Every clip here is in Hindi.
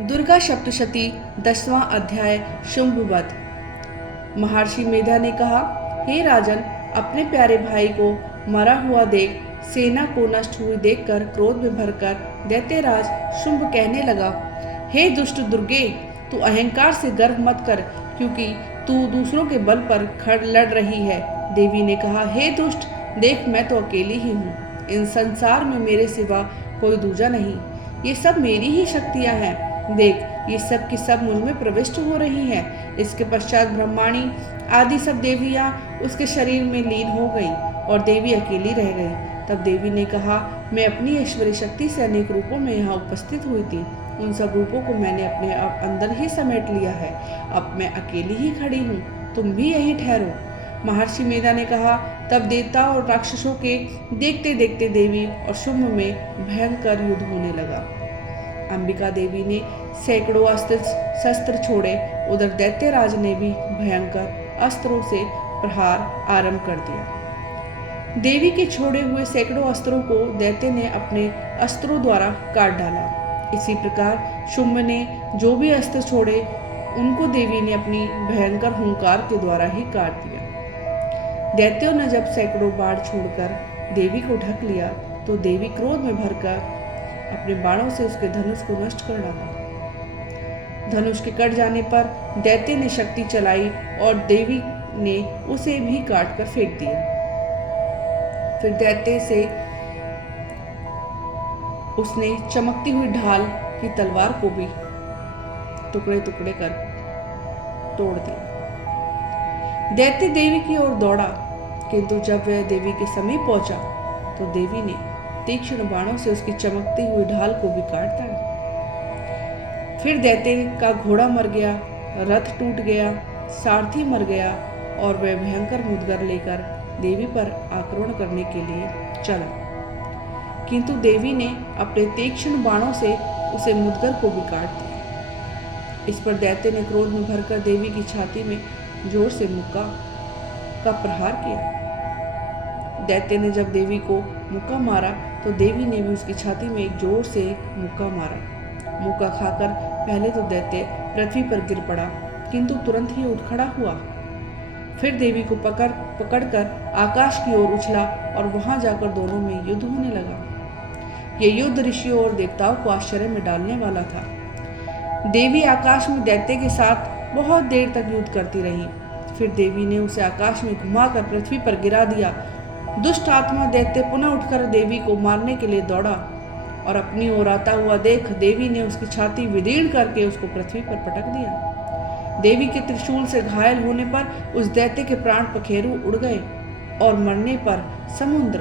दुर्गा सप्तशती 10वां अध्याय शुंभवध। महर्षि मेधा ने कहा, हे राजन, अपने प्यारे भाई को मरा हुआ देख सेना को नष्ट हुई देखकर क्रोध में भरकर दैत्यराज शुंभ कहने लगा, हे दुष्ट दुर्गे, तू अहंकार से गर्व मत कर, क्योंकि तू दूसरों के बल पर खड़ लड़ रही है। देवी ने कहा, हे दुष्ट, देख मैं तो अकेली ही हूँ। इन संसार में मेरे सिवा कोई दूजा नहीं। ये सब मेरी ही शक्तियाँ हैं। देख, ये सब की सब मुझ में प्रविष्ट हो रही हैं। इसके पश्चात ब्रह्माणी आदि सब देवियाँ उसके शरीर में लीन हो गई और देवी अकेली रह गई। तब देवी ने कहा, मैं अपनी ऐश्वर्य शक्ति से अनेक रूपों में यहाँ उपस्थित हुई थी। उन सब रूपों को मैंने अपने अंदर ही समेट लिया है। अब मैं अकेली ही खड़ी हूँ, तुम भी यहीं ठहरो। महर्षि मेधा ने कहा। तब देवता और राक्षसों के देखते देखते देवी और शुंभ में भयंकर युद्ध होने लगा। अंबिका देवी ने सैकड़ों अस्त्र शस्त्र छोड़े। उधर दैत्यराज ने भी भयंकर अस्त्रों से प्रहार आरंभ कर दिया। देवी के छोड़े हुए सैकड़ों अस्त्रों को दैत्य ने अपने अस्त्रों द्वारा काट डाला। इसी प्रकार शुंभ ने जो भी अस्त्र छोड़े उनको देवी ने अपनी भयंकर हुंकार के द्वारा ही काट दिया। दैत्यों ने जब सैकड़ों बाण छोड़कर देवी को ढक लिया तो देवी क्रोध में भरकर अपने बाणों से उसके धनुष को नष्ट कर डाला। धनुष के कट जाने पर दैत्य ने शक्ति चलाई और देवी ने उसे भी काट कर फेंक दिया। फिर दैत्य से उसने चमकती हुई ढाल की तलवार को भी टुकड़े टुकड़े कर तोड़ दिया। दैत्य देवी की ओर दौड़ा, किंतु जब वह देवी के समीप पहुंचा तो देवी ने तीक्ष्ण बाणों से उसकी चमकती हुई ढाल को भी काट डाला। फिर दैत्य का घोड़ा मर गया, रथ टूट गया, सारथी मर गया और वह भयंकर मुदगर लेकर देवी पर आक्रमण करने के लिए चला। किंतु देवी ने अपने तीक्ष्ण बाणों से उसे मुदगर को भी काट दिया। इस पर दैत्य ने क्रोध में भरकर देवी की छाती में जोर से मुक्का का प्रहार किया। दैत्य ने जब देवी को मुक्का मारा तो देवी ने भी उसकी छाती में एक जोर से मुक्का मारा। मुक्का खाकर पहले तो दैत्य पृथ्वी पर गिर पड़ा, किंतु तुरंत ही उठ खड़ा हुआ। फिर देवी को पकड़कर आकाश की ओर उछला और वहां जाकर दोनों में युद्ध होने लगा। यह युद्ध ऋषियों और देवताओं को आश्चर्य में डालने वाला था। देवी आकाश में दैत्य के साथ बहुत देर तक युद्ध करती रही। फिर देवी ने उसे आकाश में घुमाकर पृथ्वी पर गिरा दिया। दुष्ट आत्मा दैत्य पुनः उठकर देवी को मारने के लिए दौड़ा और अपनी ओर आता हुआ देख देवी ने उसकी छाती विदीर्ण करके उसको पृथ्वी पर पटक दिया। देवी के त्रिशूल से घायल होने पर उस दैत्य के प्राण पखेरु उड़ गए और मरने पर समुद्र,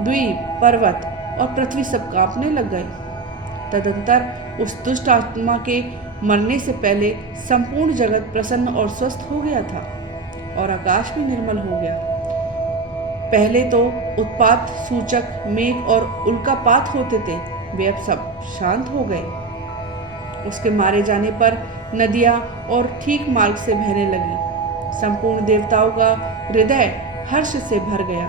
द्वीप, पर्वत और पृथ्वी सब कांपने लग गए। तदंतर उस दुष्ट आत्मा के मरने से पहले संपूर्ण जगत प्रसन्न और स्वस्थ हो गया था और आकाश भी निर्मल हो गया। पहले तो उत्पात सूचक मेघ और उल्कापात होते थे, वे अब सब शांत हो गए। उसके मारे जाने पर नदियां और ठीक मार्ग से बहने लगी। संपूर्ण देवताओं का हृदय हर्ष से भर गया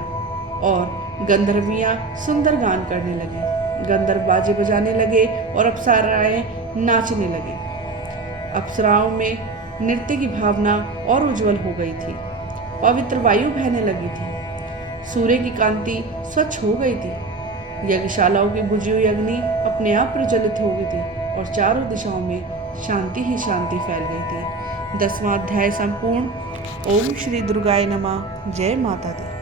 और गंधर्वियां सुंदर गान करने लगे। गंधर्व बाजे बजाने लगे और अप्सराएं नाचने लगे। अप्सराओं में नृत्य की भावना और उज्जवल हो गई थी। पवित्र वायु बहने लगी थी। सूर्य की कांति स्वच्छ हो गई थी। यज्ञशालाओं की बुझी हुई अग्नि अपने आप प्रज्वलित हो गई थी और चारों दिशाओं में शांति ही शांति फैल गई थी। 10वां अध्याय संपूर्ण। ओम श्री दुर्गाय नमः। जय माता दी।